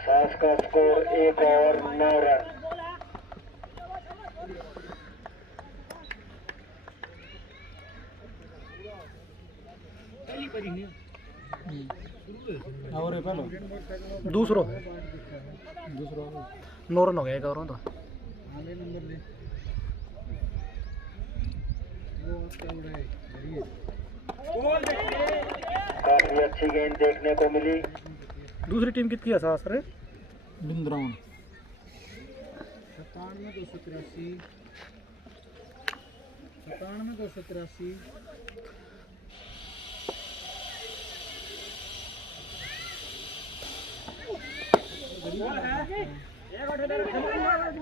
सास का स्कोर 1 और 9 रन। और है पहले दूसरो 9 रन हो गया एक और तो। काफी अच्छी गेंद देखने को मिली। दूसरी टीम कितनी है सास रे? बिंद्रावन 97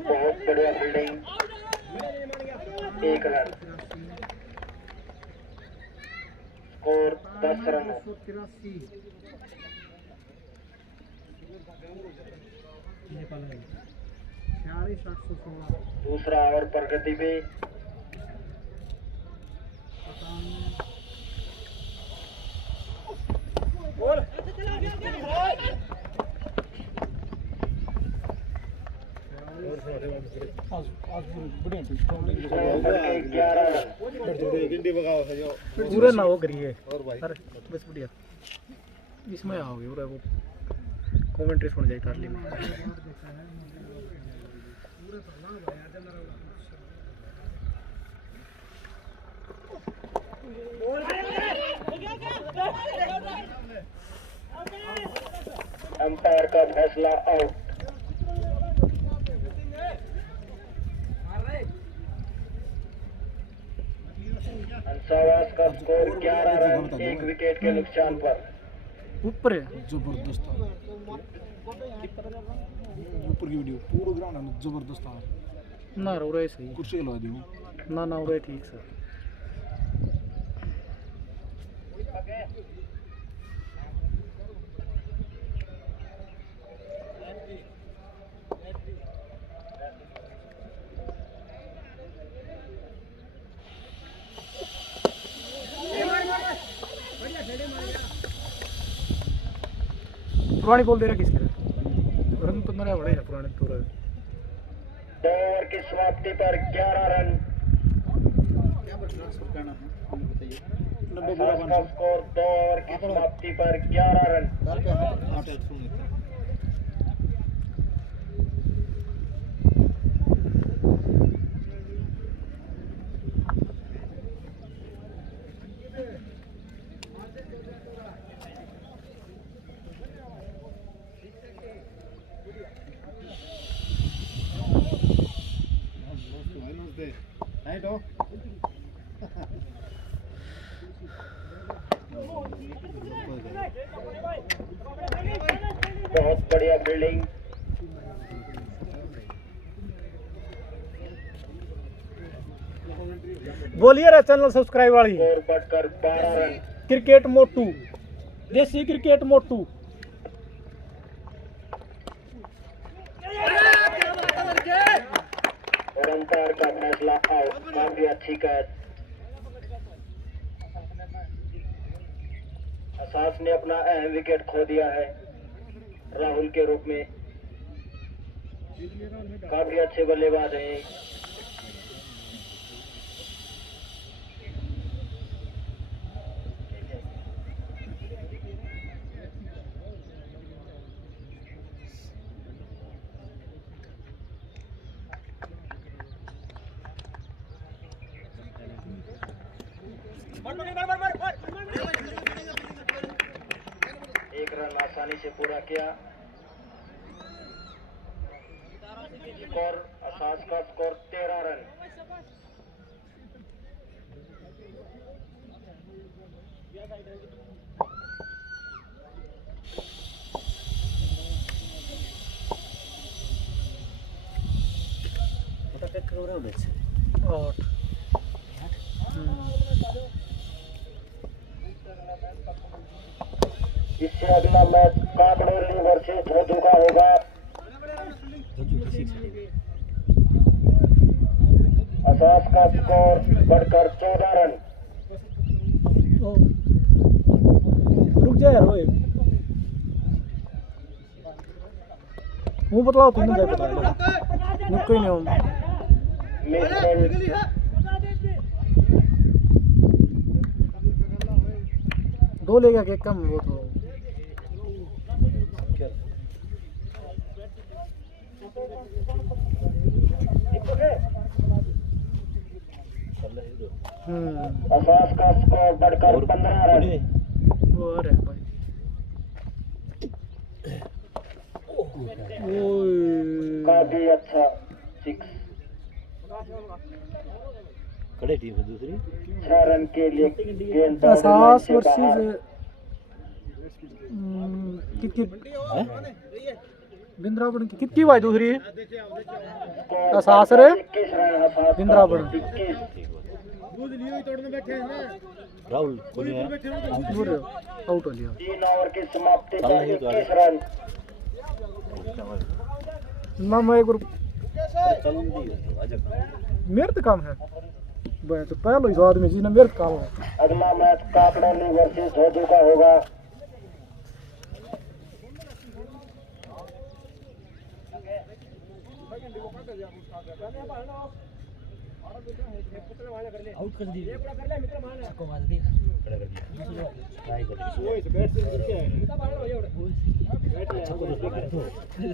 बहुत बढ़िया फील्डिंग, 1 रन। Score 10 run. दूसरा ओवर प्रगति पे। पूरे ना हो करिए सर बस बढ़िया इसमें आओगे पूरा वो कमेंट्री सुन जाए तारली में। अंपायर का फैसला आउट। हंसावास का स्कोर 11 रन, 1 विकेट के नुकसान पर। ऊपर है जबरदस्त ऊपर की वीडियो पूरा ग्राउंड है जबरदस्त है ना रो रहे सही कुर्सी लगा दी ना ना हो रहे ठीक सर। पुरानी बोल दे रहा किसके रन तो मेरा बड़े है पुराने पूरा। 2 ओवर की समाप्ति पर 11 रन। हंसावास का स्कोर 2 ओवर की समाप्ति पर 11 रन। बहुत बढ़िया फील्डिंग। बोलिए रे चैनल सब्सक्राइब वाली स्कोर बढ़कर 12 रन। क्रिकेट मोटू देसी क्रिकेट मोटू। और अंपायर का फैसला आउट। काफी अच्छी कैच। हंसास ने अपना अहम विकेट खो दिया है राहुल के रूप में। काफी अच्छे बल्लेबाज हैं। एक रन आसानी से पूरा किया। स्कोर हंसास का स्कोर 13 रन। इससे अगला मैच काकड़ोली वर्सेस धोधू का होगा। असास का स्कोर बढ़कर 14 रन। रुक जा यार ओए मुंह बतलाओ तुमने क्या बताया रुक कोई नहीं हूँ मिसफील्ड दो लेगा कि कम वो तो असास का स्कोर बढ़कर 15 रन। वो आ रहा है भाई ओए काफी अच्छा 6। कड़े टीम है दूसरी 6 रन के लिए गेंद असास से बाहर। वर्सेस कितनी बिंद्रावन की कितनी भाई दूसरी असास रे 21 रन। असास बिंद्रावन राहुल कौन है आउट हो लिया 3 ओवर की समाप्ति पर 21 रन। ना मैं एक बार चल नहीं आजा मेरे तो काम है भाई तो पहले इस आदमी जी ने मेरे काम है अगला मैच काकड़ोली वर्सेस धोधू का होगा। आउट कर दी छक्को मार दी खड़ा कर दिया ट्राई कर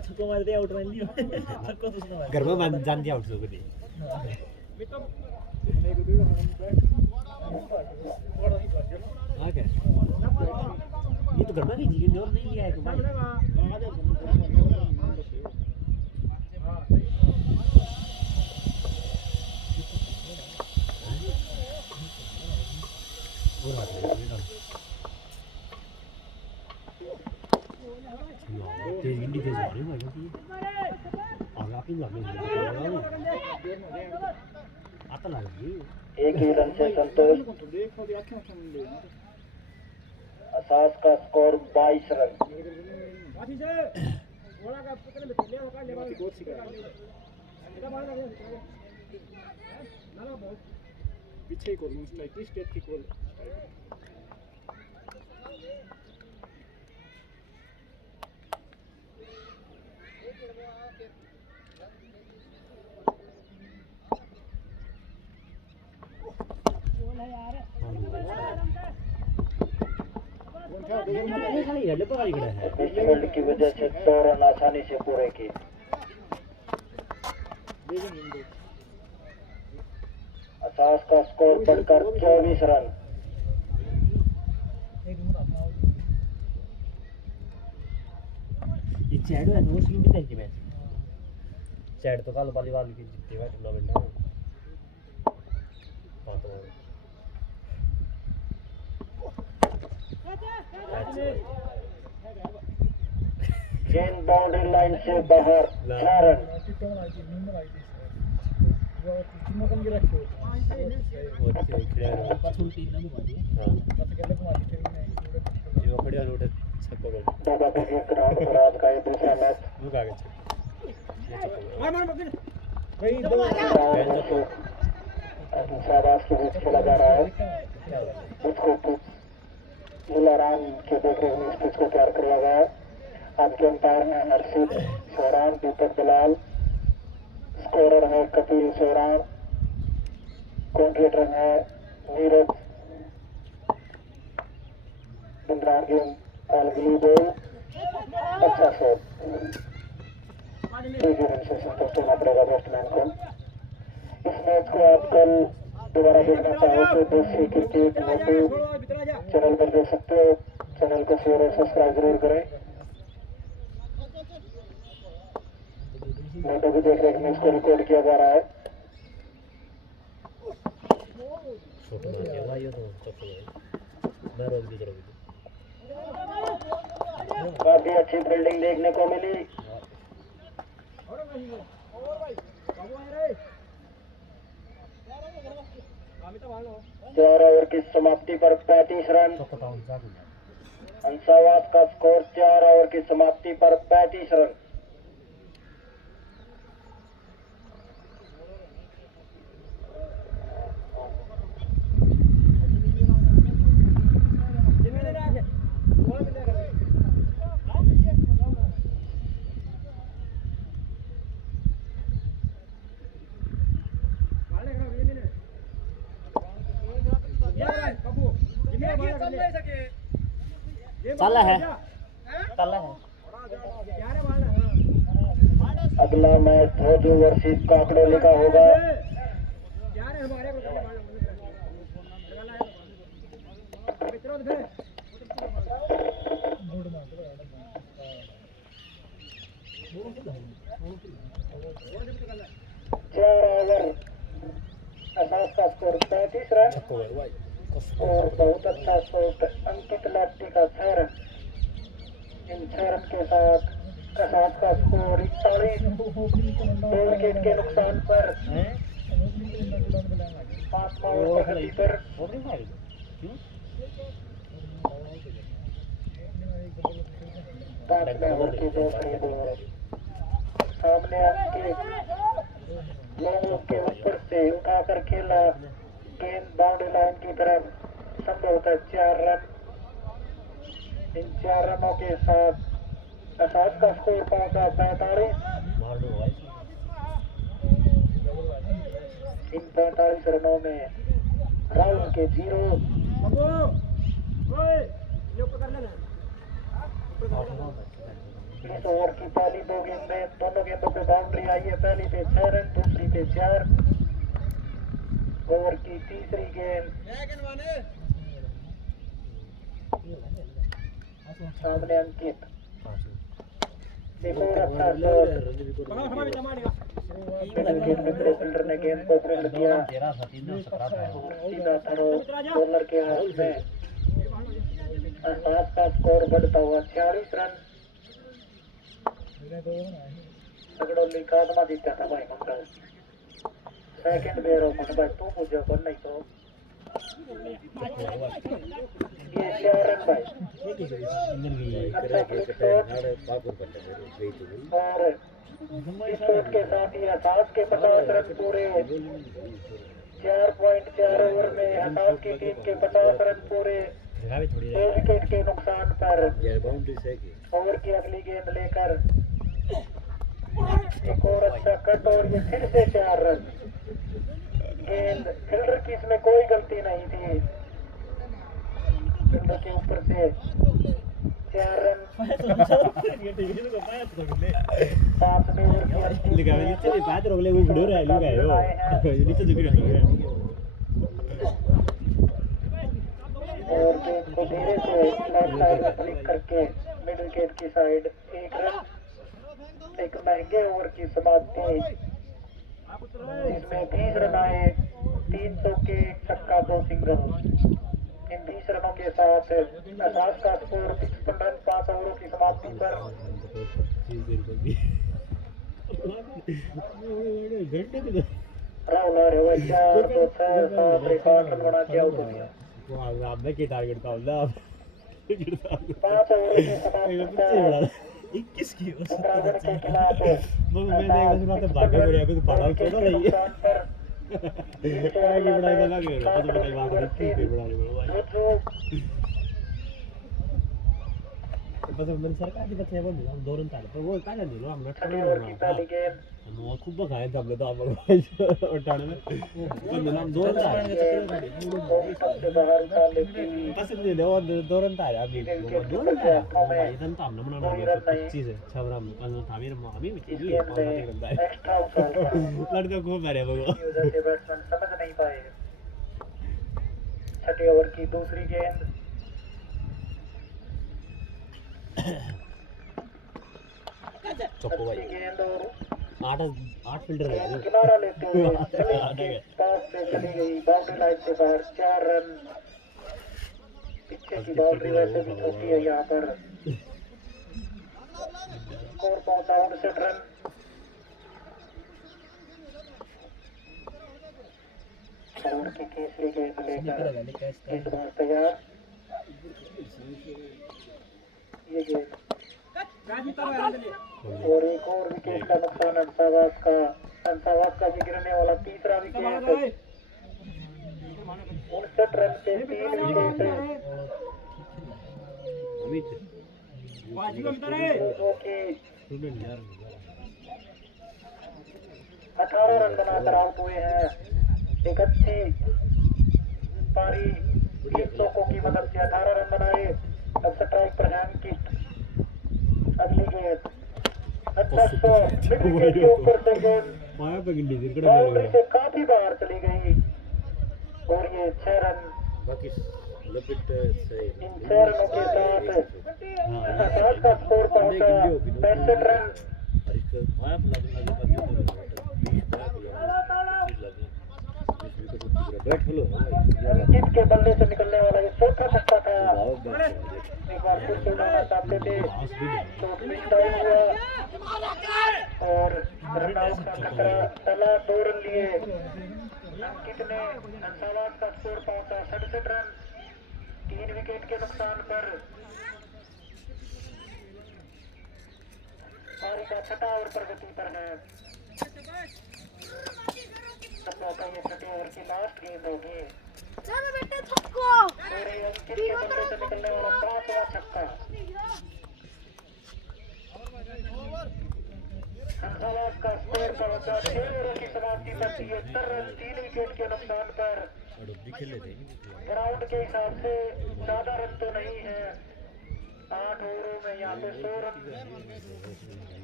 छक्को मार दिया आउट मान लियो छक्को तो मार घर में मान जान दिया आउट को दी आ गया ये तो घर में की जी और नहीं लिया है तुम्हारे तेज गिंडी तेज मारी भाई और आप ही लगे आता लगी एक ही रन से संतोष। असास का स्कोर 22 रन। पीछे ही कॉल स्ट्राइक स्टेट की कॉल मिसफील्ड की वजह से 2 रन आसानी से पूरे किए। असास का स्कोर बढ़कर 24 रन। ये चैट है नो स्लिम भी थी मैच चैट तो कल वाली वाली की जीती है टूर्नामेंट ना हां तो गेंद बाउंड्री लाइन से बाहर 4 रन। दादा के ग्राउंड पर आज का ये दूसरा मैच शाहबाज के बीच खेला जा रहा है। उसको लीलाराम के देखरेख में इस पिच को तैयार किया गया है। आपके अंपायर हैं हर्षित सोरान, दीपक दलाल, स्कोरर है कपिल सोरान, कॉन्ट्रेटर है नीरज इंद्रान गेम अलगली बोल। अच्छा शॉट 2 रन से संतोष करना पड़ेगा बैट्समैन को। इस मैच को आप कल दोबारा देखना चाहो तो देसी क्रिकेट मोटू चैनल पर देख सकते हो। चैनल को शेयर और सब्सक्राइब जरूर करें। मोटू की देखरेख में इसको रिकॉर्ड किया जा रहा है। छोटा मार दिया भाई ये तो चक्कर है मैं रोज की तरफ काफी अच्छी फील्डिंग देखने को मिली। 4 ओवर की समाप्ति पर 35 रन। हंसावाद का स्कोर 4 ओवर की समाप्ति पर 35 रन। चला है चला है अगला मैच धोजू वर्सेस काकड़ोली का होगा। चार ओवर असास का स्कोर 35 रन और बहुत अच्छा शॉट अंकित लाठी का 6 रन। इन 6 रन के साथ असास का स्कोर 41। 2 विकेट के नुकसान पर 5 ओवर प्रगति पर सामने आपके लोगों के ऊपर से उठाकर खेला, गेंद बाउंड्री लाइन की तरफ, संभवतः 4 रन। इन 4 रनों के साथ असास का स्कोर पहुंचा 45। इन 45 रनों में राहुल के 0। इस ओवर की पहली 2 गेंदें, दोनों गेंदों पे बाउंड्री आई है। पहली पे 6 रन, दूसरी पे 4। ओवर की तीसरी गेंद सामने अंकित, एक और अच्छा शॉट, फील्डर ने गेंद को फील्ड किया, सीधा थ्रो बॉलर के हाथ में। असास का स्कोर बढ़ता हुआ 46 रन। सगड़ोली कादमा जीता था भाई मंगल। सेकंड बेर ऑफ भाई तू मुझे कर नहीं तो ये 4 रन भाई। और इस शॉट के साथ ही असास के 50 रन पूरे। 4.4 ओवर में असास की टीम के 50 रन पूरे। 2 विकेट के नुकसान पर ओवर की अगली गेंद लेकर एक और अच्छा कट और ये फिर से 4 रन। गेंद फील्डर की इसमें कोई गलती नहीं थी। फील्डर के ऊपर से 4 रन। 5वें ओवर की और गेंद को धीरे से लेफ्ट साइड में फ्लिक करके मिडिल गेट की साइड 1 रन। एक महंगे ओवर की समाप्ति जिसमें 20 रन आए, 3 चौके, 1 छक्का, 2 सिंगल। इन 20 रनों के साथ असास का स्कोर 55 रन 5 ओवरों की समाप्ति पर। राहुल और 4 2 6 7 रिकॉर्ड रन बना के आउट हो गया। 5 ओवर की समाप्ति 21 की उत्तराखंड के खिलाफ बस मैंने सरकार की बच्चे बोल दिया हम 2 रन चाले पर वो पहले दिलो हम छठी ओवर की पहली गेंद वो खूब बखाए थे हमने तो आप उठाने में तो हम 2 रन चाले से बाहर उतार लेती हुई बस दे दो 2 रन चाले अभी 2 रन चाले इधर तो हमने मना लिया 25 है 6 रन कल था मेरे मामी में थी एक्स्ट्रा आउट लड़के खूब मारे वो यूजर के बैट्समैन समझ नहीं पाए। छठी ओवर की दूसरी गेंद चौको भाई गेंद और 8 फील्डर है किनारा लेते हुए पास से चली गई, बाउंड्री लाइन से बाहर 4 रन। पीछे की बाउंड्री वैसे भी छोटी है यहाँ पर। स्कोर पहुंचा 59 रन। ओवर की तीसरी गेंद लेकर गेंदबाज तैयार। ये गेंद और एक और विकेट का नुकसान हंसावास का भी गिरने वाला तीसरा विकेट। 59 रन पे 3 विकेट। अमित जो कि 18 रन बनाकर आउट हुए हैं। एक अच्छी पारी 3 चौकों की मदद से 18 रन बनाए। अब स्ट्राइक पर है अंकित। अगली गेंद अच्छा शॉट, मिड विकेट के ऊपर से गेंद पाया पे गिंडी गिर बाउंड्री से काफी बाहर चली गई और ये 6 रन। बाकी लपिट सही इन 6 रनों के साथ हंसावास का स्कोर पहुंचा 65 रन। और इसका पाया लग बाकी 20 पाया बैट फुल हो अंकित के बल्ले से निकलने वाला ये चौथा छक्का था। एक बार फिर से उड़ाना चाहते थे, शॉट मिस डाउन हुआ और रन आउट का खतरा टला। 2 रन लिए अंकित ने। हंसावास का स्कोर पहुंचा 67 रन 3 विकेट के नुकसान पर। पारी का छठा ओवर प्रगति पर है। ये छठे ओवर की लास्ट गेंद होगी। चलो बेटा छक्को और ये अंकित के बल्ले से निकलने वाला 5वां छक्का। हंसावास का स्कोर पहुंचा 6 ओवरों की समाप्ति पर 73 रन 3 विकेट के नुकसान पर। ग्राउंड के हिसाब से ज्यादा रन तो नहीं है। 8 ओवरों में यहाँ पे 100 रन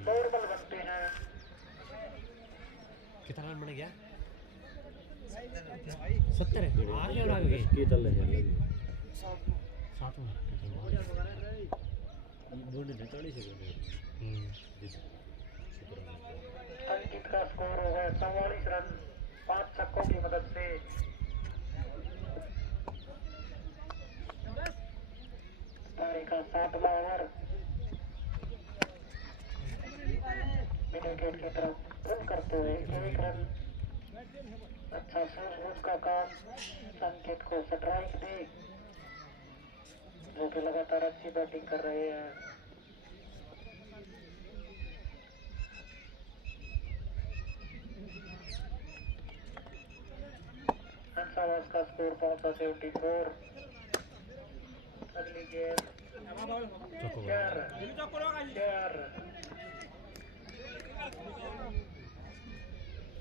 नॉर्मल बनते हैं। कितना रन बन गया 70 है आगे और आगे के चल रहे हैं 7 में बोलने 40 सेकंड अंकित का स्कोर हो गया 44 रन 5 छक्कों की मदद से। पारी का 7वां ओवर मिड विकेट की तरफ रन करते हुए 1 रन। अच्छा सूझबूझ का काम अंकित को स्ट्राइक दी, जो कि लगातार अच्छी बैटिंग कर रहे हैं। हंसावास का स्कोर पहुंचा 74। अगली गेंद 4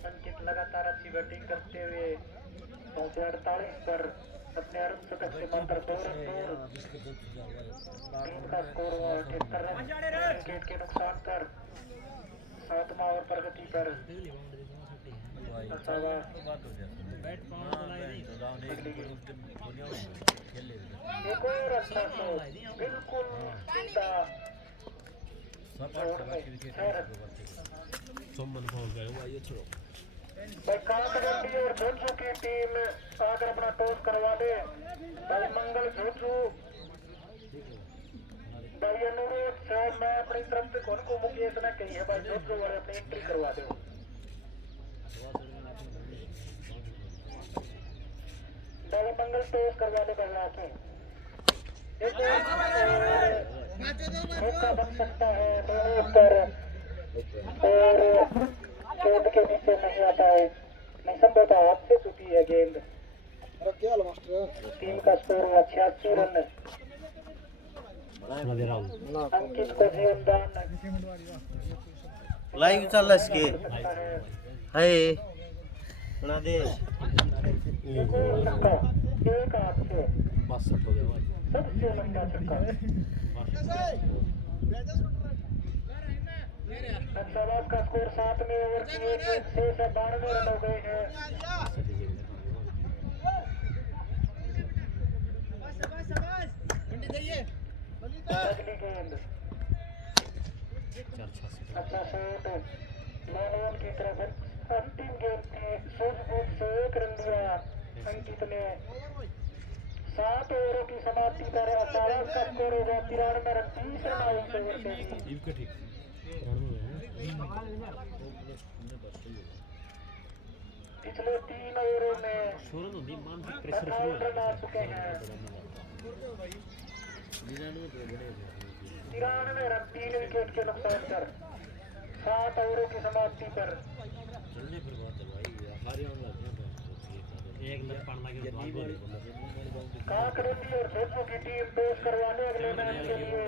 अंकित लगातार अच्छी बैटिंग करते हुए पहुंचे 48 पर। अपने अर्ध शतक से मात्र 2 रन दूर। टीम का स्कोर हुआ 78 रन विकेट के नुकसान पर। 7वां ओवर प्रगति पर हंसावास। एक और अच्छा शॉट बिल्कुल सीधा भाई कांतगंडी और झुंझू की टीम अगर अपना टॉस करवा दे। भाई मंगल झुंझू भाई अनुरोध से मैं अपनी तरफ से उनको मुकेश ने कही है भाई झुंझू वाले अपनी एंट्री करवा दो। भाई मंगल टॉस करवाने का लाके मौका बन सकता है पर और गेंद के नीचे नहीं आता है। नहीं संभवतः हाथ से छूटी है गेंद। टीम का स्कोर हुआ 86 रन। अंकित को जीवनदान लाइव चल रहा है इसके हाय बना दे एक और छक्का एक हाथ से बस सेट हो गया भाई सबसे लंबा छक्का। हंसावास का स्कोर 7वें ओवर की 1 गेंद से 92 रन हो गए हैं। अगली गेंद अच्छा शॉट लालवन की तरफ। अंतिम गेंद थी सूझबूझ से 1 रन दिया अंकित ने। 7 ओवरों की समाप्ति पर हंसावास का स्कोर हो गया 93 रन 30 रन आउट से पिछले 3 ओवरों में 58 रन आ चुके हैं। तिरानवे रन 3 विकेट के नुकसान पर 7 ओवरों की समाप्ति पर चलने पर बात है भाई हरियाणा एक लग पड़ना के बाद काकड़ोली और जोधपुर की टीम पेश करवाने अगले मैच के लिए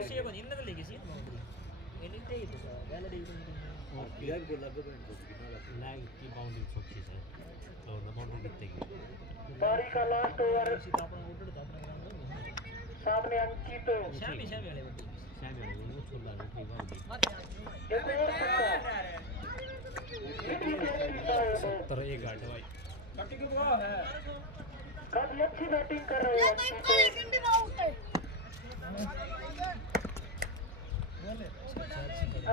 लैग की बाउंड्री छोटी है तो ना बाउंड्री कितने की पारी का लास्ट ओवर सामने अंकित शामी वाले वो छोड़ रहा है ठीक एक और छक्का। पर एक गार्ड भाई काफी अच्छी बैटिंग कर रहे ये हैं तो इनको एक इंडियन आउट है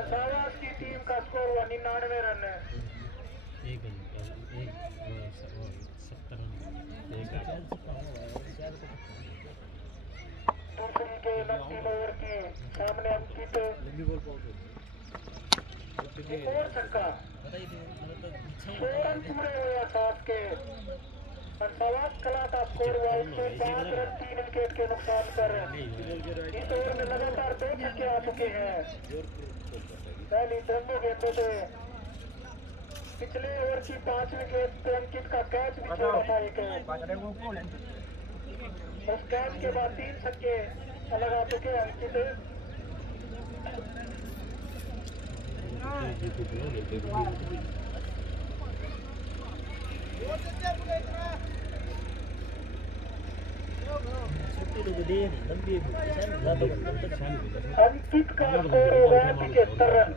असावास की टीम का स्कोर हुआ 99 रन है। एक 70 रन एक गार्ड दूसरी गेंद अंतिम ओवर की सामने अंकित एक और छक्का 6 रन पूरे हुए असावास के। असावास कला का स्कोर हुआ 105 रन 3 विकेट के नुकसान पर। इस ओवर में लगातार 2 छक्के आ चुके हैं। पहली दोनों गेंदों से पिछले ओवर की 5 विकेट पे अंकित का कैच भी छोड़ा था एक। उस कैच के बाद 3 छक्के लगा चुके अंकित। अंकित का स्कोर होगा 75 रन।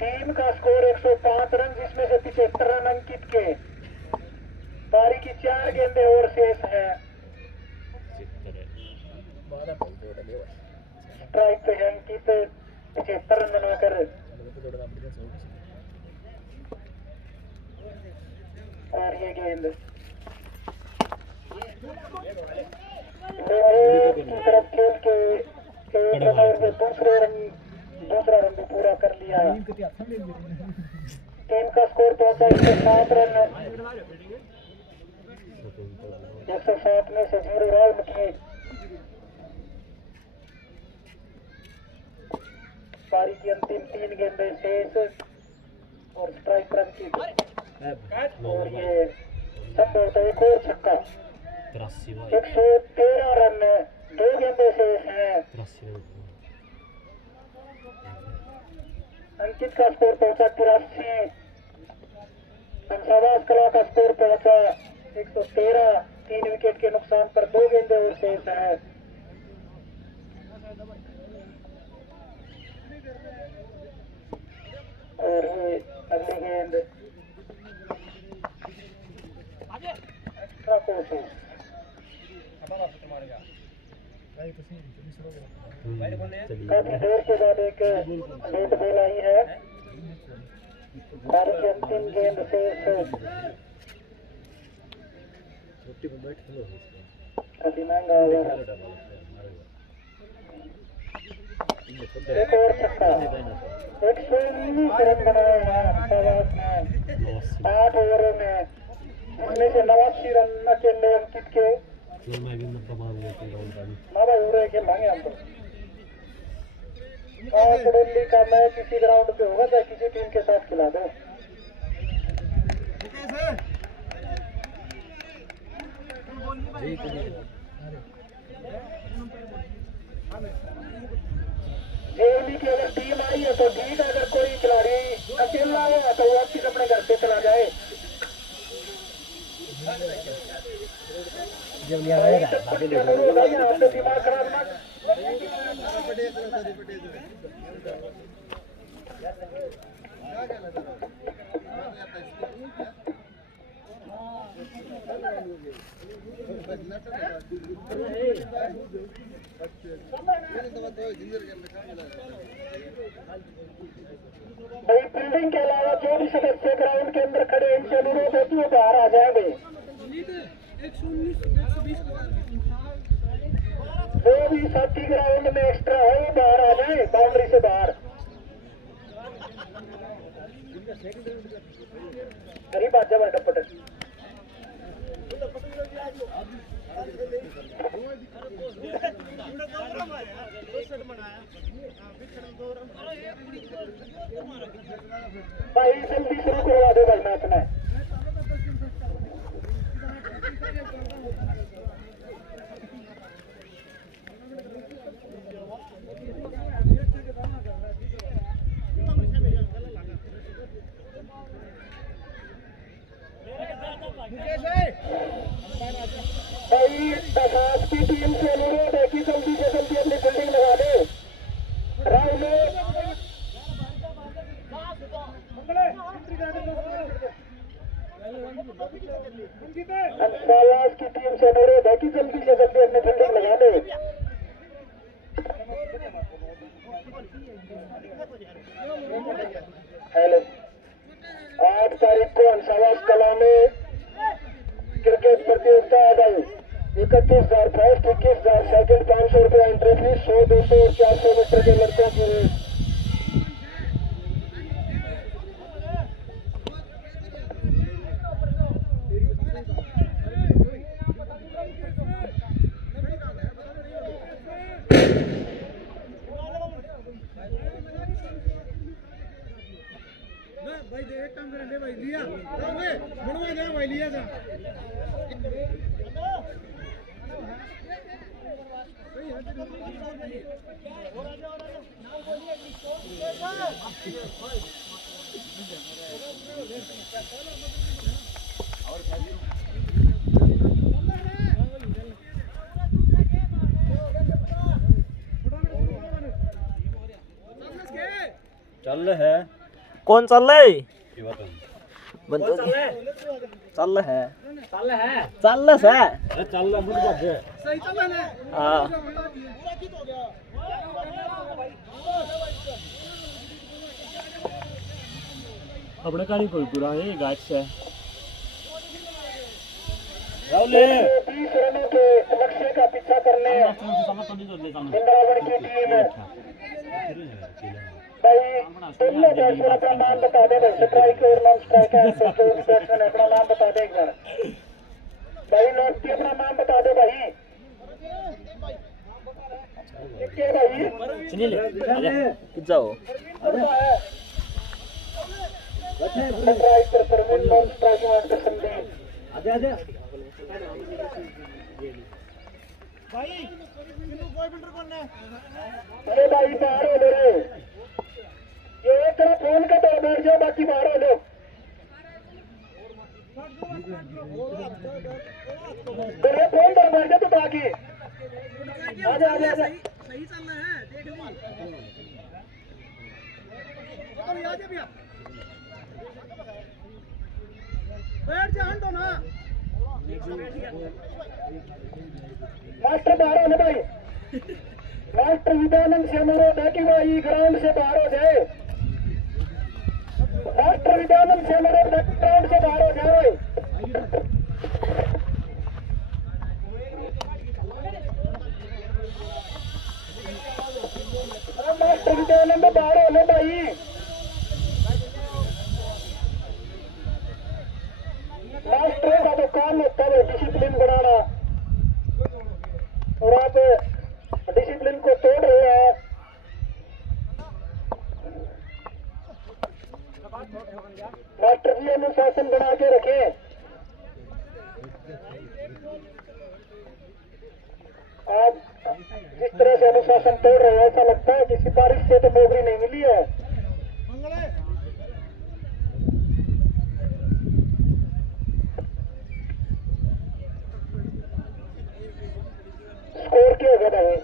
टीम का स्कोर 105 रन जिसमें से 75 रन अंकित के। पारी की 4 गेंदें और शेष हैं। स्ट्राइक पे है अंकित 75 रन बनाकर। और ये गेंद की तरफ खेल के एक ओवर में दूसरा रन भी पूरा कर लिया। टीम का स्कोर पहुंचा 107 रन। 107 में से 0 राउंड किए। पारी की अंतिम 3 गेंदें शेष और स्ट्राइक रन की। और ये संभवतः एक और छक्का। 113 रन 2 गेंदें शेष हैं। अंकित का स्कोर पहुंचा 83। असावास कला का स्कोर पहुंचा 113। 3 विकेट के नुकसान पर 2 गेंदें और शेष हैं। और ये अगली गेंद एक्स्ट्रा कोशिश। काफी देर के बाद एक डेट बॉल आई है। पारी की अंतिम गेंद शेष। काफी महंगा ओवर। एक और छक्का। 119 रन बनाए हैं असावास ने 8 ओवरों में, जिसमें से 89 रन अकेले अंकित के। मारा ओवर खेलेंगे हम तो। काकड़ोली का मैच इसी ग्राउंड पे होगा, चाहे किसी टीम के साथ खिला दो। जेएलबी की अगर टीम आई है तो ठीक है, अगर कोई खिलाड़ी अकेला है तो वो वापस अपने घर पे चला जाए। यहाँ पे दिमाग खराब ना। भाई फील्डिंग के अलावा जो भी सदस्य ग्राउंड के अंदर खड़े इनसे अनुरोध है कि वो बाहर आ जाएंगे। जो भी साथी ग्राउंड में एक्स्ट्रा है वो बाहर आ जाए, बाउंड्री से बाहर। करीब आ जाए डपट। भाई जल्दी शुरू करवा दो भाई मैच में। भाई दसास की टीम से अनुरोध है कि जल्दी से जल्दी अपनी फील्डिंग लगा दे। अंसावास की टीम से अनुरोध है कि जल्दी से जल्दी अपनी फील्डिंग लगा दे। हेलो, 8 तारीख को अंसावास कला में क्रिकेट प्रतियोगिता आ गई। 31,000 फर्स्ट, 21,000 सेकंड, 500 रुपया एंट्री फीस, 100, 200 और 400 मीटर के लड़कों की रेस। भाई दे एक काम करें भाई लिया बनवा दे भाई लिया जा चल है कौन चल रहा है? चल है चल रहा है चल मुझ बजे सही चल है हाँ अपने का नहीं कोई पूरा है गाइड से 20 रनों के लक्ष्य का पीछा करने इंद्रावन की टीम भाई दोनों बैट्समैन अपना नाम बता दे भाई। स्ट्राइक और नॉन स्ट्राइक है बैट्समैन अपना नाम बता दे एक बार भाई। लौटती अपना नाम बता दे भाई। क्या भाई सुनील जाओ स्ट्राइक पर परवीन, नॉन स्ट्राइक में संदीप। आजा भाई किन्नू कोई बिल्डर कौन है अरे भाई बाहर हो ले रे, ये तेरा फोन का तो बैठ जाओ, बाकी बाहर हो लो। तेरे फोन पर बैठ जा तो बाकी आजा आजा आजा। सही चल रहा है देख ली तो आजा भैया बैठ जा हंडो ना मास्टर बाहर होने भाई। मास्टर विद्यानंद से अनुरोध है कि भाई ग्राउंड से बाहर हो जाए। मास्टर विद्यानंद से अनुरोध है कि ग्राउंड से बाहर हो जाए। मास्टर विद्यानंद बाहर होने भाई। मास्टर का तो काम होता है डिसिप्लिन बनाना, और आप डिसिप्लिन को तोड़ रहे हैं। मास्टर जी अनुशासन बना के रखें। आप जिस तरह से अनुशासन तोड़ रहे हैं ऐसा लगता है कि सिफारिश से तो नौकरी नहीं मिली है। स्कोर क्या होगा भाई?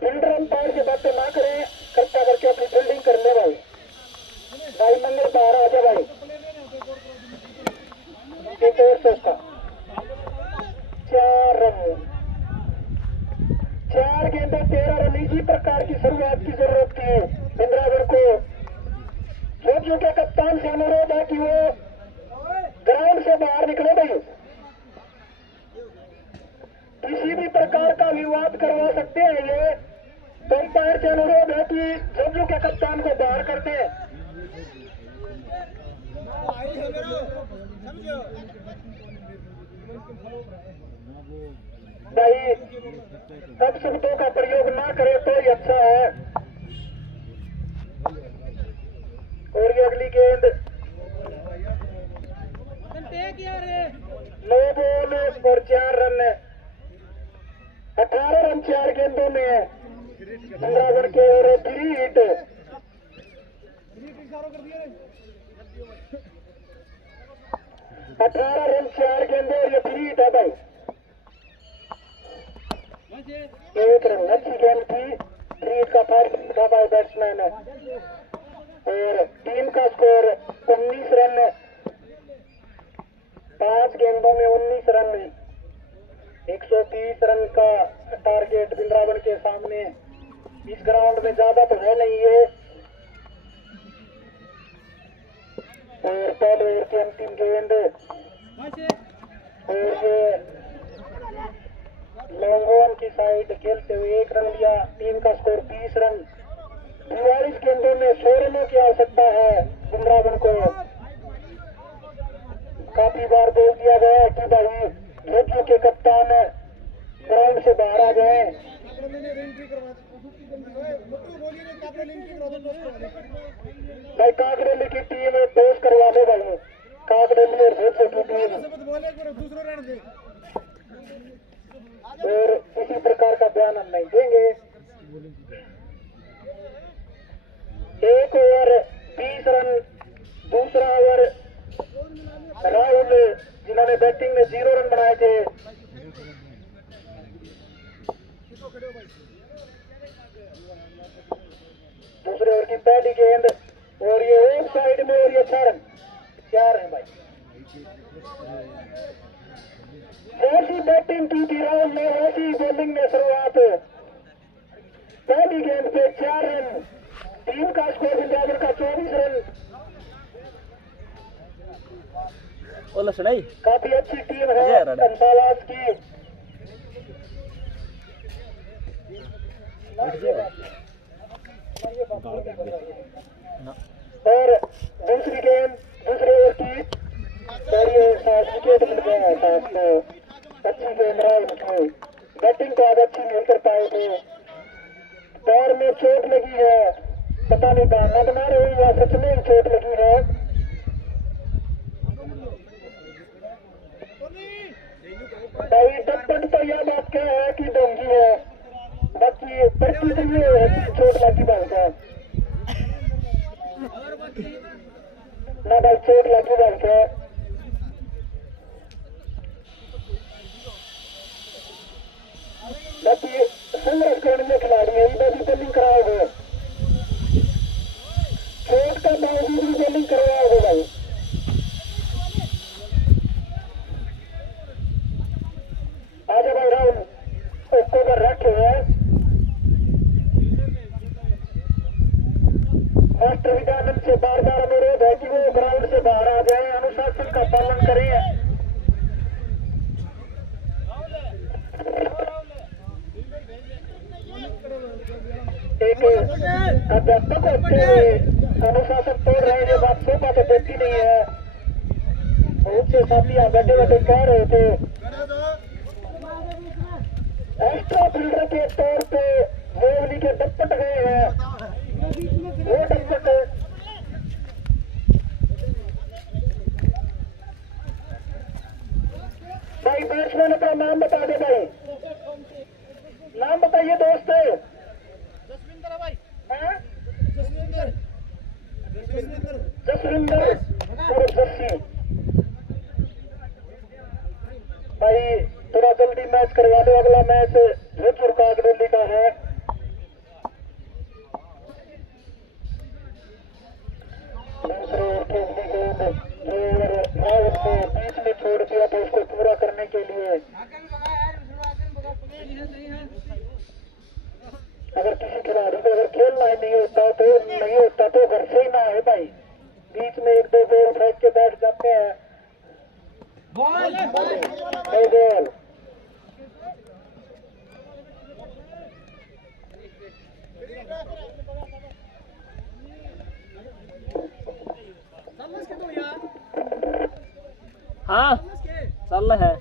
फील्डर अंपायर से बातें ना करें, कृपया करके अपनी फील्डिंग कर ले भाई। भाई मंगल बाहर आ जा भाई। एक और से उसका 4 रन, 4 गेंदों 13 रन। इसी प्रकार की शुरुआत की जरूरत थी इंद्रागढ़ को। जोजियों के कप्तान से अनुरोध है कि वो ग्राउंड से बाहर निकले भाई। किसी भी प्रकार का विवाद करवा सकते हैं ये, तो अंपायर से अनुरोध है कि जोजियों के कप्तान को बाहर कर दे। भाई सब शब्दों का प्रयोग ना करे तो ही अच्छा है। और ये अगली गेंद 9 बॉल और 4 रन, 18 रन 4 गेंदों में है बराबर के। और 3 हिट, 18 रन 4 गेंदों और ये 3 हिट है भाई। 1 रन अच्छी गेंद थी, 3 हिट का फर्क था भाई बैट्समैन। और टीम का स्कोर 19 रन, 5 गेंदों में 19 रन, 130 रन का टारगेट बिंद्रावन के सामने। इस ग्राउंड में ज्यादा तो है नहीं ये। और पहले ओवर की अंतिम गेंद, और ये लॉन्ग ऑन की साइड खेलते हुए 1 रन लिया। टीम का स्कोर 20 रन। 44 गेंदों में 100 रनों की आवश्यकता है बिंद्रावन को। काफी बार बोल दिया गया है कि भाई जोजो के कप्तान ग्राउंड से बाहर आ जाए। भाई काकरेली की टीम टॉस करवा दो भाई, काकरेली और जोजो की टीम। और इसी प्रकार का बयान हम नहीं देंगे। 1 ओवर 20 रन, दूसरा ओवर राहुल जिन्होंने बैटिंग में 0 रन बनाए थे। दूसरे ओवर की पहली गेंद, और ये ऑफ साइड में, और ये 6 रन, 4 है भाई। ऐसी बैटिंग की थी राहुल ने, ऐसी बॉलिंग में शुरुआत। पहली गेंद पे 4 रन, टीम का स्कोर बिंद्रावन का 24 रन। ओला सुनाई काफी अच्छी टीम है धनबाद की। और दूसरी गेंद, दूसरे ओवर की, और ये विकेट मिल गया है साथ को। अच्छी गेंद रहा उनकी, बैटिंग तो आज अच्छी नहीं कर पाए थे। पैर में चोट लगी है, पता नहीं बहाना बना रहे हैं या सच में चोट लगी है। भाई डॉक्टर तो यह बात क्या है कि डोंगी है, बाकी पर्ची के लिए चोट लगी भाई का ना, भाई चोट लगी भाई का। बाकी संघर्ष करने खिलाड़ी है, इधर भी बॉलिंग कराओगे, चोट का बावजूद भी बॉलिंग करवाओगे भाई। आजा भाई राहुल, उसको अगर रखे हैं मास्टर विद्यानंद से बार बार अनुरोध है कि वो ग्राउंड से बाहर आ जाए, अनुशासन का पालन करें। एक अध्यापक होते हुए अनुशासन तोड़ रहे हैं, ये बात सोफा तो देखती नहीं है। बहुत से साथी बैठे बैठे कह रहे थे एक्स्ट्रा फील्डर के तौर पे वेवली के डपट गए हैं, वो डपट भाई। बैट्समैन अपना नाम बता दे भाई, नाम बताइए दोस्त। जसविंदर और जस्सी भाई, थोड़ा जल्दी मैच करवा दो। अगला मैच जोधपुर काकरेली का है। दूसरे ओवर की अगली गेंद, जो ओवर राहुल ने बीच में छोड़ दिया था उसको पूरा करने के लिए। अगर किसी खिलाड़ी को अगर खेलना ही नहीं होता तो घर से ही ना है भाई, बीच में 1-2 बॉल फेंक के बैठ जाते हैं। बॉल हाँ चल है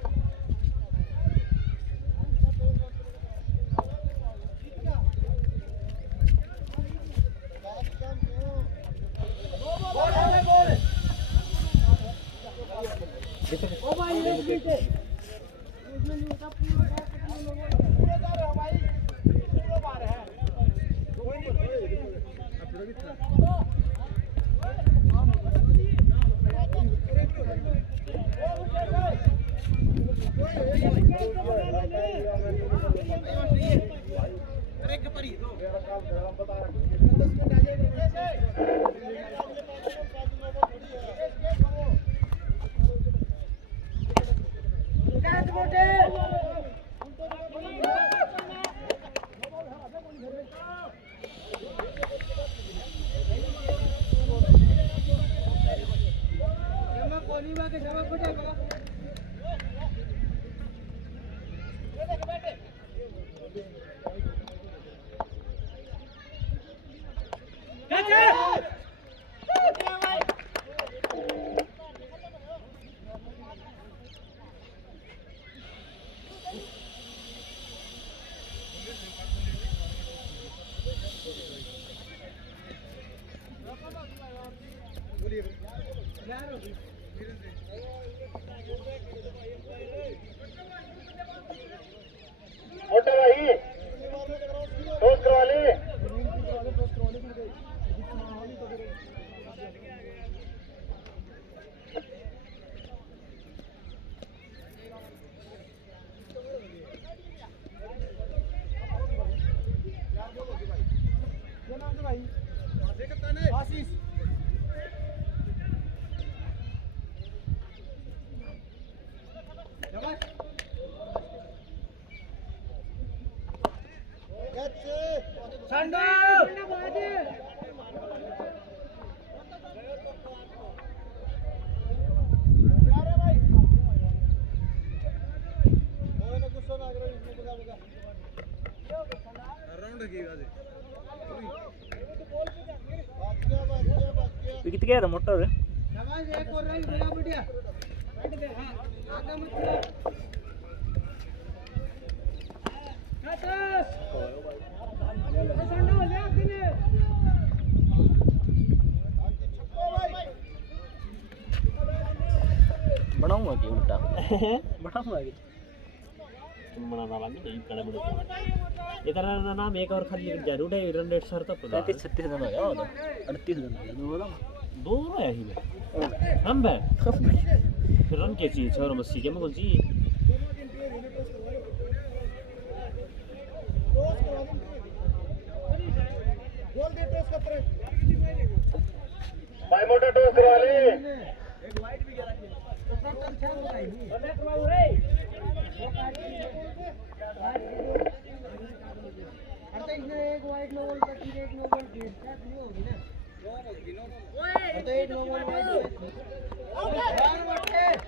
मोटे भाई टोस करवा ले। विकेट क्या था मोटर है बनाऊंगा कि उल्टा बनाऊंगा कि बनाना वाला नहीं कड़ा बड़ा ये तरह नाम एक और खाली जरूर है रन रेट सर तब 36 रन हो गया वो 38 रन हो गया दो बोला दो है ही में हम बे फिर रन के चीज और मस्सी के मगल जी भाई मोटा टोस करवा ले।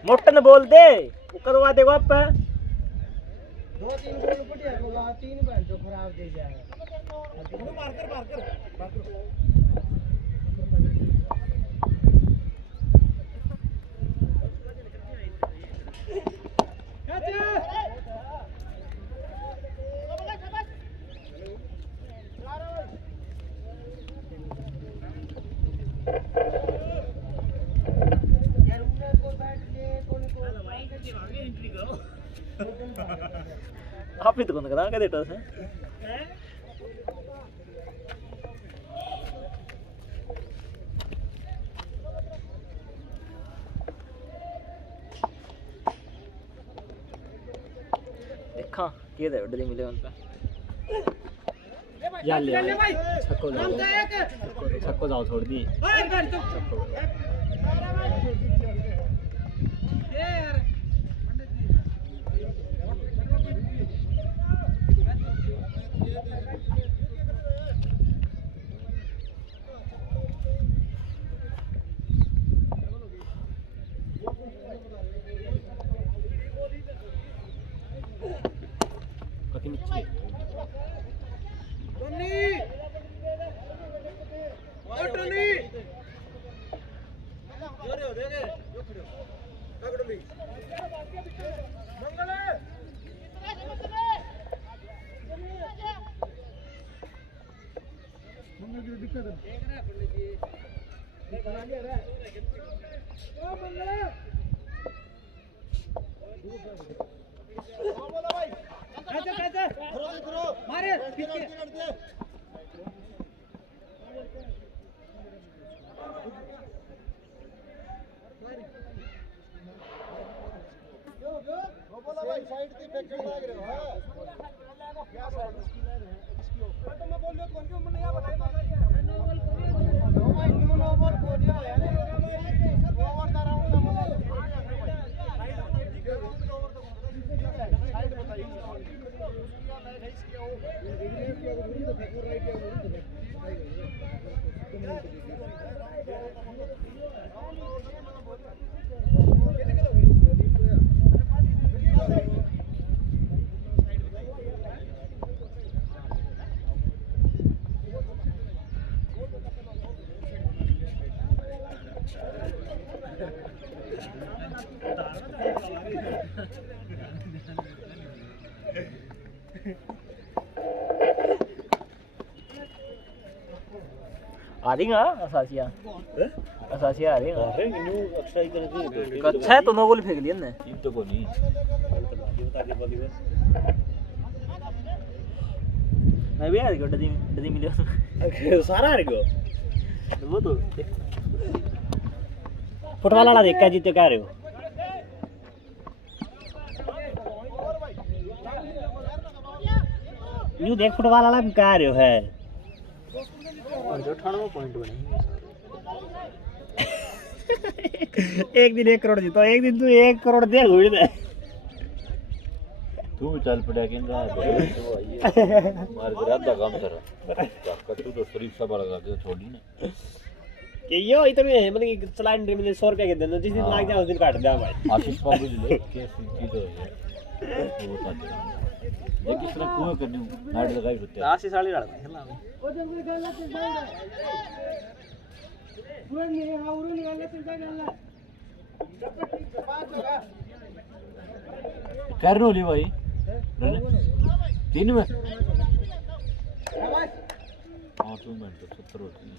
मोटर ने बोल दे वो करवा देगा आप 2-3 गोल बढ़िया होगा 3 बैट जो खराब दे जाएगा मार कर आप ही तो कौन करा के देता है देखा ये दे डली मिले उन पे या ले छक्को जाओ छोड़ दी मारे पीछे साइड की फेंकने लग रहे हो हां क्या साइड इसकी लग रहा है तो मैं बोल रहा हूं कौन क्यों मैंने यहां बताया नो भाई नो बॉल बोल रहा है यार ओवर का राउंड ना बोलो साइड बताइए आ देगा असासिया असासिया आ देगा अरे न्यू एक्सरसाइज करके अच्छा है तो नो गोल फेंक लिया ने इन तो को नहीं बता दे बोली बस मैं भी आ गया डदी मिलियो सारा आ गयो वो तो फुटबॉल वाला देख के जीते कह रहे हो न्यू देख फुटबॉल वाला भी कह रहे हो है और जो 98 पॉइंट बने एक दिन 1 करोड़ जीतो एक दिन तू 1 करोड़ दे घुड़ दे तू भी चल पड़ा कि ना मार कर आधा काम कर तू तो शरीफ सा लगा के छोड़ी ना कि यो इतने है मतलब कि चलान ड्रीम में 100 रुपया के देना जिस दिन लाग जाए उस दिन काट दे भाई आशीष बाबू जी ले के चीज है वो बात है ये किस तरह कुएं करनी नाइट लगाई होते हैं आशीष वाली लड़ खेलना ओ जब गला से जाएगा पूरा नहीं हाउरू निकालना चिंता करना जब तक 5 होगा कर लो ली भाई 3 में शाबाश 5 मिनट तो 70 होती है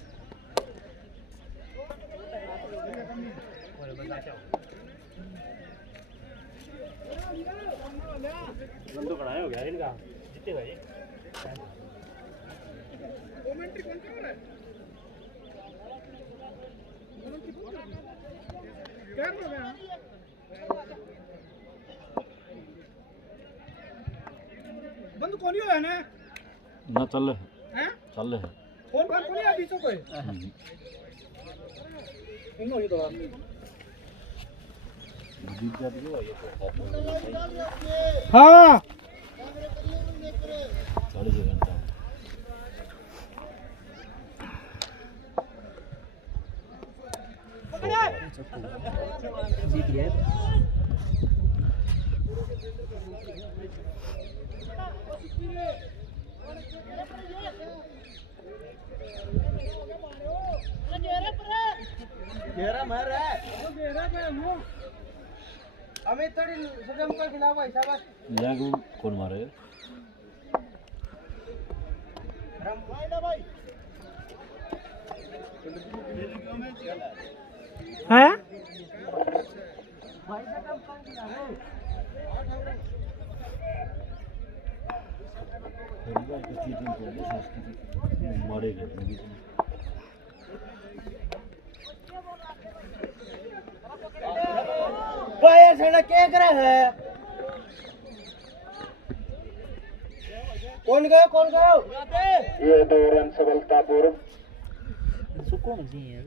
बंदो बनाए हो गया इनका जीतेगा ये कमेंट्री कौन कर रहा है क्या कर रहा है बंद कौन ही है ना चल हैं चल है फोन कौन है अभी तो कोई इन हो ये तो जीत जाती है ये हां साढ़े 2 घंटा जीत गए घेरा मार रहा है घेरा पे हूं अमित थोड़ी सजम को खिलाओ भाई साहब यहाँ कौन मारे राम भाई ना भाई हैं भाई का काम कौन खिलाओ मारे गए भाई सड़ा क्या कर रहा है कौन गया ये 2 रन सफलतापूर्व सुकून जी है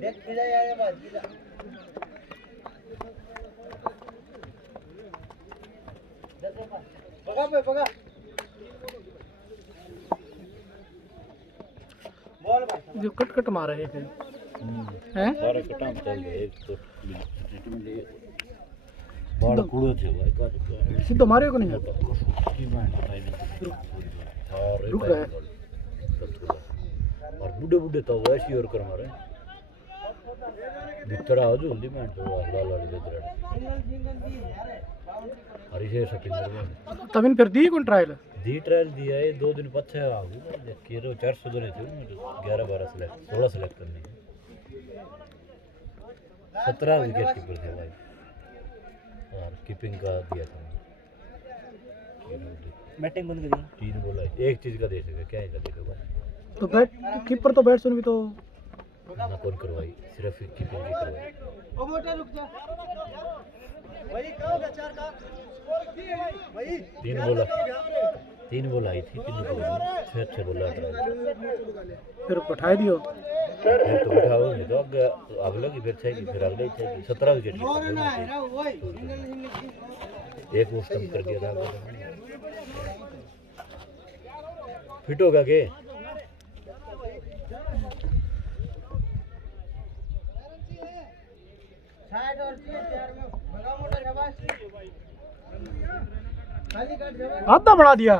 देख किधर आया बात किधर पगा बॉल भाई जो कट कट मार रहे थे हैं सारे कटा चल गए एक तो ट्रीटमेंट ले बड़ा कूड़ो थे भाई सीधो मारे को नहीं है की मैं भाई और रुक गए और बूढ़े तो वैसे ही और कर मारे भीतर आओ जल्दी मैं तो लाल वाली इधर हरी से सपिंदर में तब इन फिर दी कौन ट्रायल दी ट्रायल दिया है 2 दिन पछे आ गई केरो 400 देने थे मुझे 11 12 सेलेक्ट 16 सेलेक्ट करनी 17 विकेट कीपर थे भाई और कीपिंग का दिया था बैटिंग बंद कर दी 3 बॉल एक चीज का दे सके क्या है का देखो भाई तो बैट कीपर तो बैट्समैन भी तो ना कौन करवाई सिर्फ कीपिंग की करवाई ओ मोटा रुक जा भाई क्या हो गया 4 का स्कोर की है भाई 3 बॉल आई थी 3 बॉल 6 बॉल फिर बैठा दियो फिर तो बैठा हो नहीं तो अगले की फिर चाहिए फिर अगले ही चाहिए 17 विकेट और ना है ना वही सिंगल सिंगल एक वो स्टंप कर दिया था फिट होगा के साइड और 4 में भगा मोटा शाबाश खाली काट शाबाश आधा बढ़ा दिया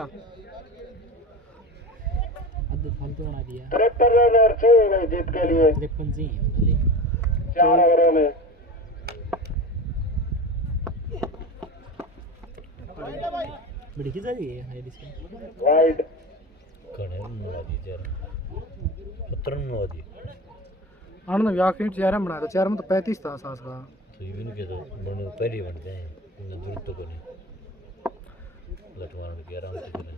अद्भुत फालतू बना दिया 73 रन और 6 ओवर जीत के लिए 53 से ही 4 ओवरों में बड़ी की जाती है हाई डिस्टेंस वाइड कने नवाजी यार 17 नवाजी आनंद व्याकरण चेहरा बना था चेहरा में तो 35 था सास का तो यूं के तो बने पहले बन जाए उन्हें जरूरत तो नहीं लटवाने के आराम से चले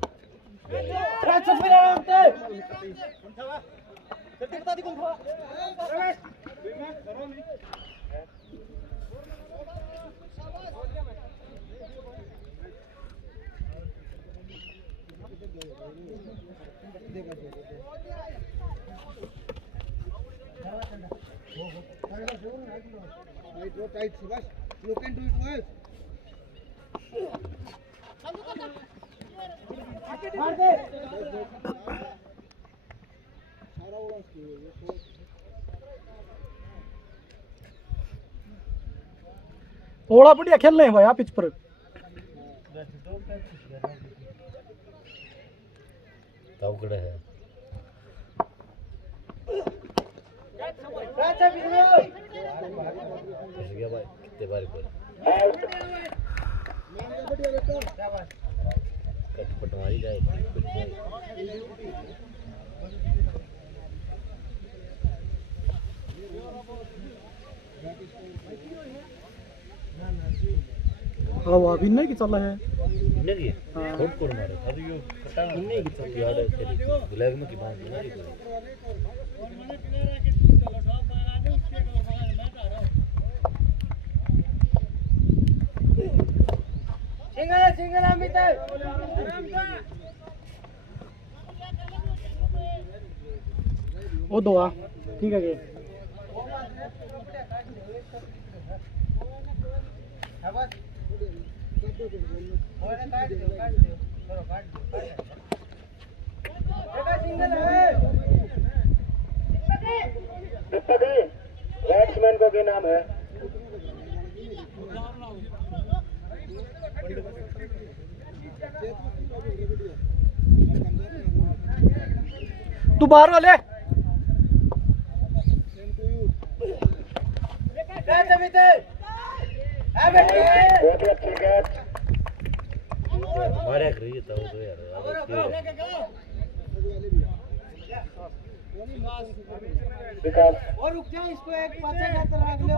अच्छा फिर आराम से जल्दी बता दी कौन था Tight, Subhash. You can do it well. मार दे। थोड़ा बढ़िया खेल रहे हैं भाई आप पिच पर तावकड़ा है फंस गया भाई कितने बार पर कट पटवारी जाए कुछ जाए हाँ वो अभी नहीं कि चल रहा है नहीं खोट कोड मारे अब यो कटा नहीं की चल याद है ब्लैक में की बात नहीं कोई सिंगल अमित वो दो आ ठीक है शाबाश और काट दो चलो काट दो सिंगल है बैट्समैन को क्या नाम है तू बाहर वाले कैच अमित बहुत ही अच्छी कैच मारे कर रही था वो तो यार विकास और रुक जा इसको एक पाछे जाते रख लो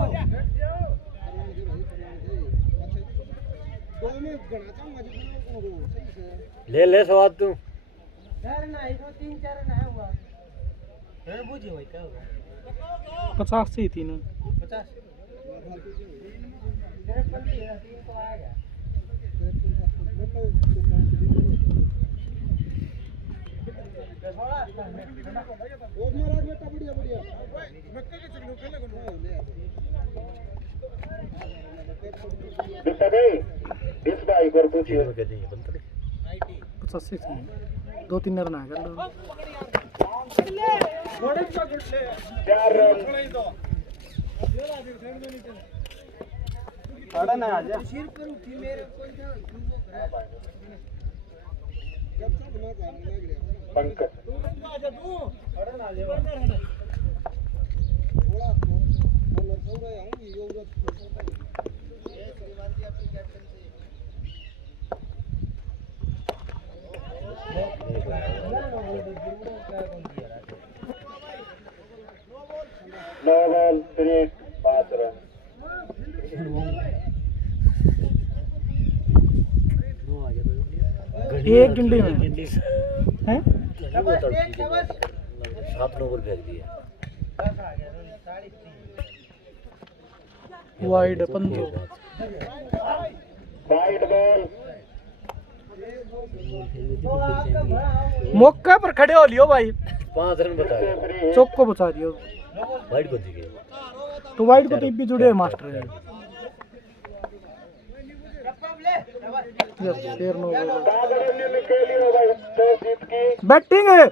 दोनों गणाचा मजबूत हो सही से ले स्वाद तू यार ना इसको 3-4 ना हुआ फिर बुझे भाई क्या होगा 50 से ही तीनों 50 तेरे पंडी है 3 तो आ गया ओ महाराज बेटा बढ़िया बढ़िया मक्के के चलो खेले को दिखा इस भाई को पूछिए में कहते हैं बंद कर 50 से थी 2-3 रन आ गए 4 रन खड़ा ना आ जा सिर पर उठी मेरे कोई था जब तक ना काम लग रहा पंकज तू आ जा तू खड़ा ना आ जा थोड़ा तो बोलर सौरा स्प्रिट 5 रन। एक गिंडी में हैं 7 ओवर फेंक दिया। वाइड पंद्रो वाइड बॉल मौका पर खड़े हो लियो भाई, 5 रन बताए। चौक को बचा दियो। वाइड को दिखे। तो वाइड को तो भी जुड़े मास्टर है। फिर नो सागरण्य में खेली हो भाई टॉस जीत की। बैटिंग है,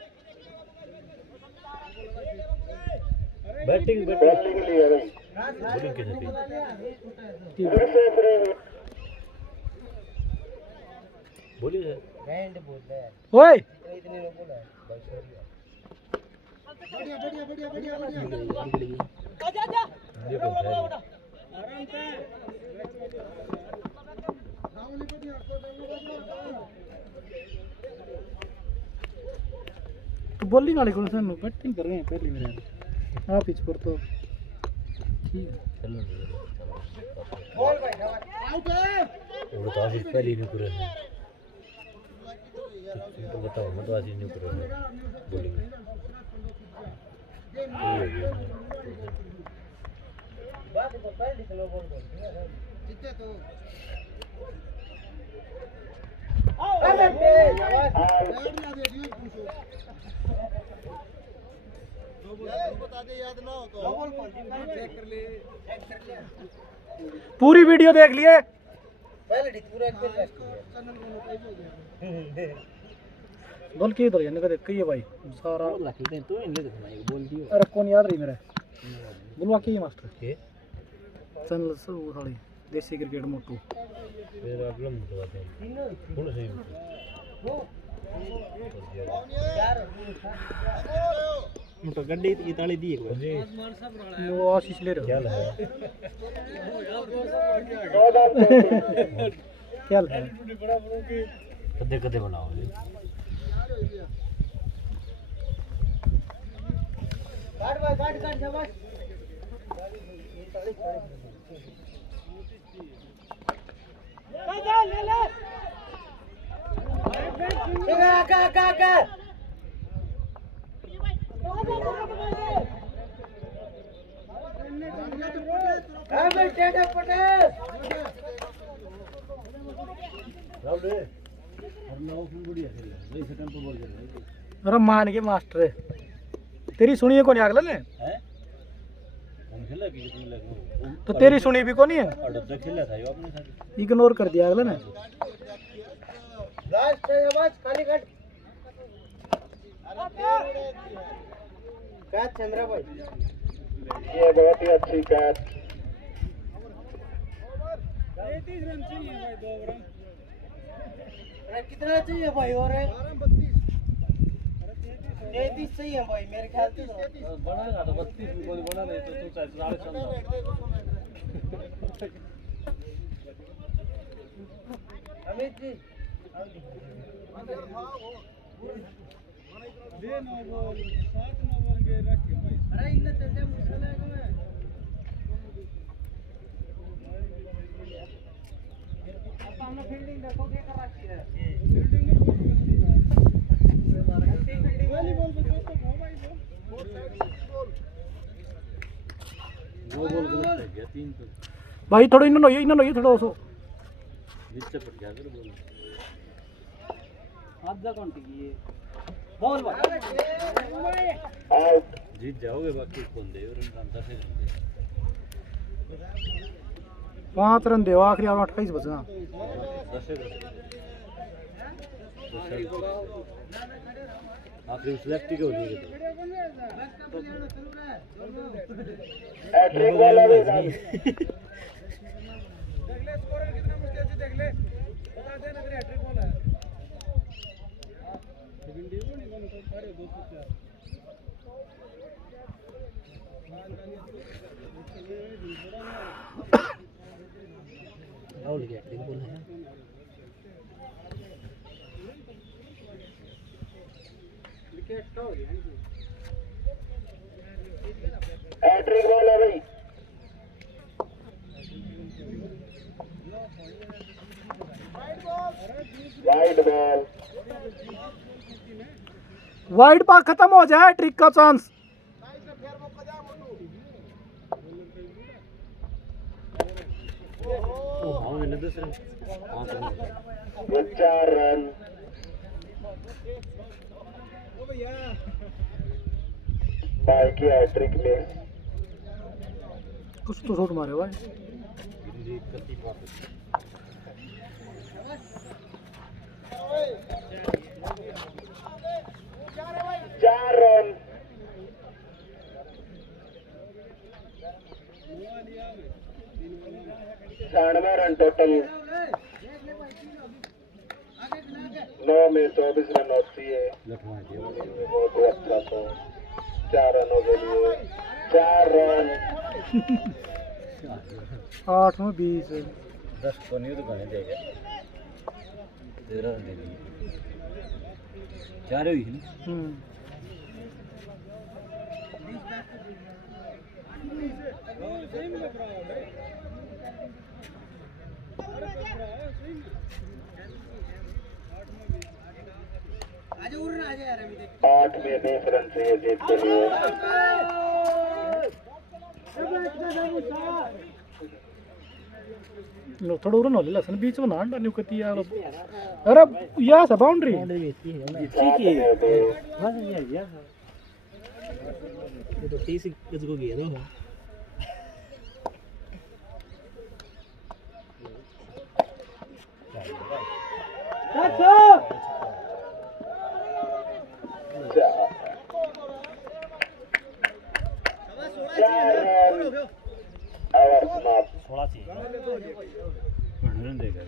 बैटिंग बॉलिंग ली है भाई। बॉलिंग किसने की? फिर से फ्री हिट। बॉलिंग है। ओए ये कौन सा है? तो बॉलिंग वाले को सन बैटिंग कर रहे हैं पहले मेरे आप पिच पर तो ठीक है। चलो बोल भाई आउट है। वो तो आशीष पहले ही नहीं कर रहे। तो बताओ मैं तो आशीष नहीं कर रहा बॉलिंग। बात तो पहले चलो बोल जीते तो अरे बता दे याद ना हो तो चेक कर ले पूरी वीडियो देख लिए। पहले पूरा एक दिन चैनल को बोल के इधर जाने का देख के भाई सारा तो इनले देखना ये बोल दियो। अरे कौन याद रही मेरा बोलवा के मास्टर के चैनल से वो साड़ी देसी क्रिकेट मोटू फिर अगला मुद्दा है कौन सही तो गड्डी की ताली दी एक बार। जी वो आशीष ले क्या रहा लगा? क्या है कदे कदे बनाओ जी। काट शाबाश ले ले का राहुल रे और मैं उसमें बढ़िया खेल रहा है। सेकंड पे बॉल कर रहा है। अरे मान के मास्टर तेरी सुनिए कौन अगला ने हैं? हम खेला कि कितने लगे? तो तेरी सुनी भी कौन है अड़ता खेला था यो अपने साथ। इग्नोर कर दिया अगला ने। लास्ट है आवाज खाली कट कैच चंद्रा भाई ये बहुत ही अच्छी कैच। 33 रन चाहिए भाई 2 ओवर। अरे कितना चाहिए भाई और 33 चाहिए भाई मेरे ख्याल से बनाएगा तो 32 गोली बना दे तो तू 40 रन अमित जी दे नो बॉल 7 नो बॉल के रखे भाई। अरे इन्ने चलते मुश्किल है मैं अब हमने फील्डिंग देखो क्या कर रखी है। फील्डिंग में बहुत गलती है। वॉलीबॉल पे जो तो भाई वो बॉल वो बॉल गलत है क्या 3 तो भाई थोड़ा इन्होंने ये थोड़ा सो नीचे पड़ गया फिर बॉल। आधा घंटे की ये बॉल भाई आउट। जीत जाओगे बाकी कौन दे और इनका 10 रन दे। 5 रन दे आखिरी और 28 बचा। 10 रन आखिरी उस लेफ्टी को नहीं गए हैट्रिक वाला भी देख ले स्कोरर कितना मुश्किल से देख ले बता दे ना तेरे हैट्रिक बॉल है। लेकिन देखो नहीं कौन सा करे 204 राहुल की एक्टिंग बोल है। विकेट तो हो गया हैट्रिक वाला भाई। वाइड पास खत्म हो जाए ट्रिक का चांस। ओ हाँ मैंने दूसरे हाँ तो 4 रन। भाई की हैट्रिक में कुछ तो शॉट मारे भाई। चार रन। 96 run total. 9 में 24 रन होती है। बहुत ही अच्छा तो 4 रनों के लिए 4 रन। 8 में 20 है। 10 को नहीं तो कहने देगा 13 रन दे दिए 4 हुई ना। 8 में 20 रन चाहिए जीत के लिए। नो थोड़ा उड़न वाले लसन बीच में ना डालनी कती यार। अरे यहाँ से बाउंड्री ठीक है बस यार ये तो 30 गज को गया ना। और समाप्त। थोड़ा सी रन देगा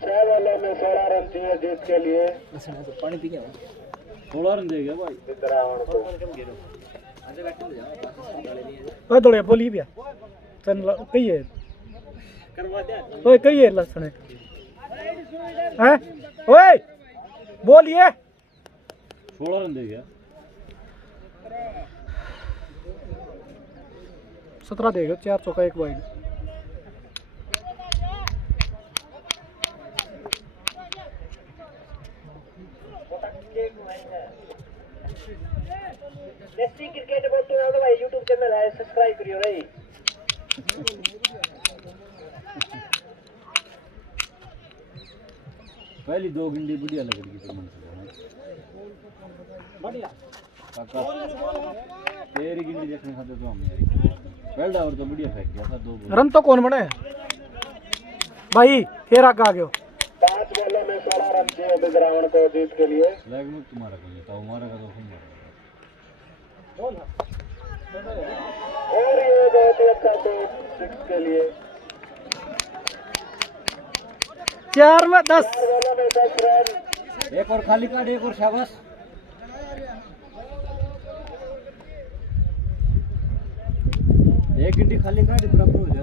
6 बॉलों में 16 रन चाहिए जीत के लिए। पानी पी गया 16 रन देगा भाई। चित्रावण को ओए दौड़े बोली भी चल कही है करवा दे ओए कही है लसन हैं ओए बोलिए 16 रन देगा 17 देगा 4 चौका 1 वाइड। देसी क्रिकेट बोलते हैं भाई यूट्यूब चैनल है सब्सक्राइब करियो भाई। पहली 2 गिंडी बढ़िया लग रही है मन से बढ़िया काका तेरी गिंडी देखने खाते तो हम पहला ओवर तो बढ़िया फेंक गया था 2 बॉल। रन तो कौन बने भाई फिर आगे आ गयो। 5 बॉलों में 16 रन चाहिए चित्रावण को जीत के लिए। लेग में तुम्हारा कोई था मारेगा तो हम मारेगा। और ये बहुत ही अच्छा तो 6 के लिए। 4 में 10 4 बॉलों में 10 रन। एक और खाली कार्ड एक और शाबाश। एक गिंडी खाली कार्ड बराबर हो जाए।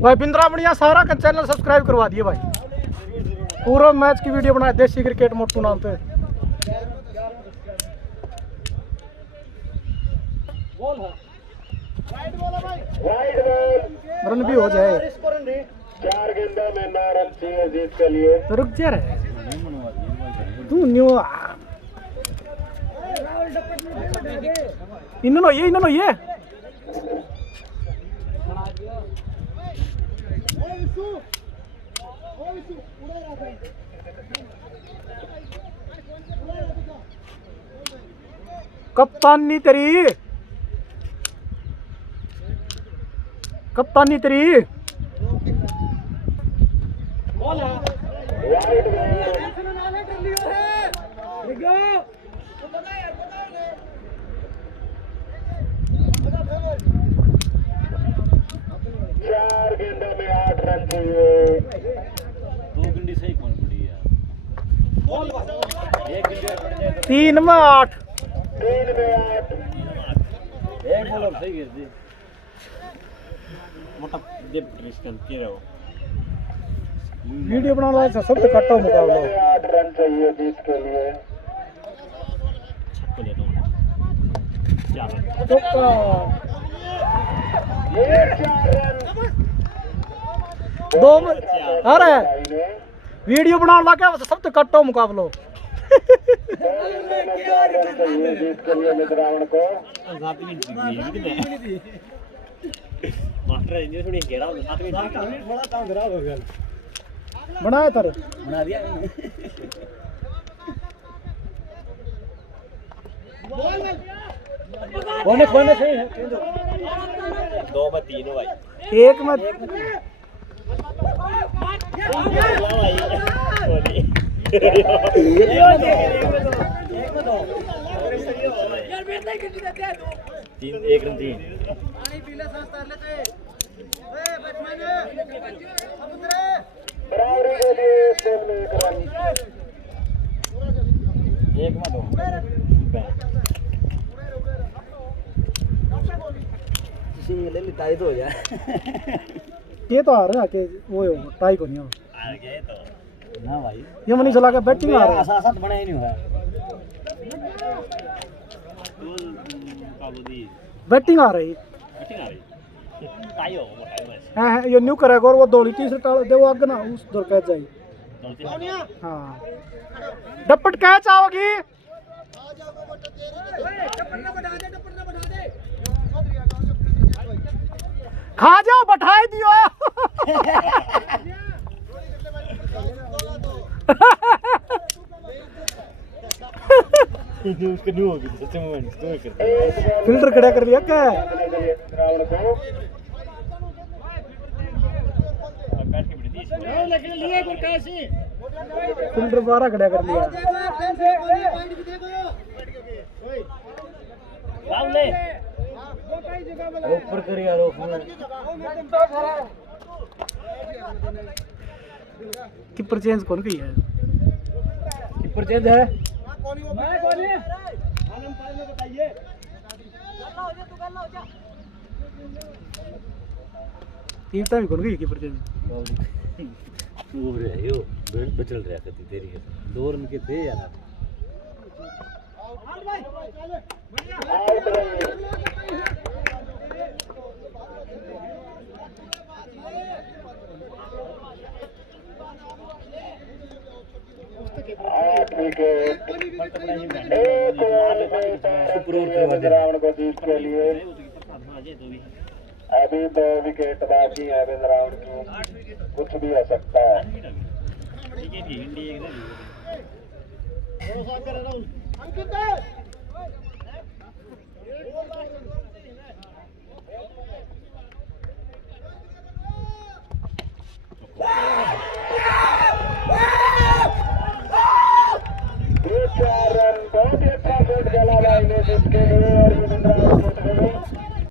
भाई बिंद्रा बढ़िया सारा का चैनल सब्सक्राइब करवा दिए भाई। पूरा मैच की वीडियो बनाए देसी क्रिकेट मोटू नाम पे। Wide ball. रन भी हो जाए 4 गेंदों में 9 रन चाहिए जीत के लिए। तो रुक जा रहे नहीं मनवा दिए तू न्यू इन्होंने ये कप्तानी तेरी वाइड बॉल। 4 गेंदों में 8 रन चाहिए। 2 गिंडी सही कौन पड़ी यार। एक गिंडी और पड़ जाए तो 3 में 8 3 में 8। एक बॉल और सही गिर दी। मोटा दे ट्रेस कर के रहो वीडियो बनाने वाला सबसे कट्टा मुकाबला हो। 8 रन चाहिए जीत के लिए। छक्को दे दो 4 चौका ये 4 रन। दो अरे वीडियो बनाने लगा सब तो कट्टो मुकाबलो जीत के लिए रावण को 7 मिनट की मास्टर इंजन थोड़ी घेरा 7 मिनट थोड़ा काम खराब हो गया बनाया तर बना दिया कोने सही है 2 में 3 भाई एक में एक रन 3 पानी पीले सांस तार लेते ओए बैट्समैन अब उतरे बराबरी के लिए टीम ने एक रन एक में 2 ले ले टाई तो हो जाए ये तो आ रहा है कि वो टाई को नहीं हो आ गए तो ना भाई ये मनी चला के बैटिंग आ रहा है साथ बना ही नहीं हुआ बैटिंग आ रही टाई हो है ये न्यू करेगा और वो दौड़ी तीसरे टाल दे वो आगे ना उस दौड़ कैच जाएगी हाँ डपट कैच आओगी खा जाओ बैठाई दियो उसके न्यू होगी सच्चे मोमेंट तो कर फिल्टर खड़ा कर लिया क्या रावण को बैठ के बिठी लेकिन लिए कोई कैसी फिल्टर द्वारा खड़ा कर लिया पॉइंट भी देखो राम ले ऊपर कर यार कीपर चेंज कौन की है कीपर चेंज है तीन टाइम कौन गई कीपर चेंज वो रे यो बचल रहा करती तेरी के 2 रन के थे यार आठ विकेट एक रावण को जीत के लिए अभी 2 विकेट बाकी है रावण की कुछ भी हो सकता है ये 4 रन बहुत ही अच्छा शॉट खेला भाई ने जिसके लिए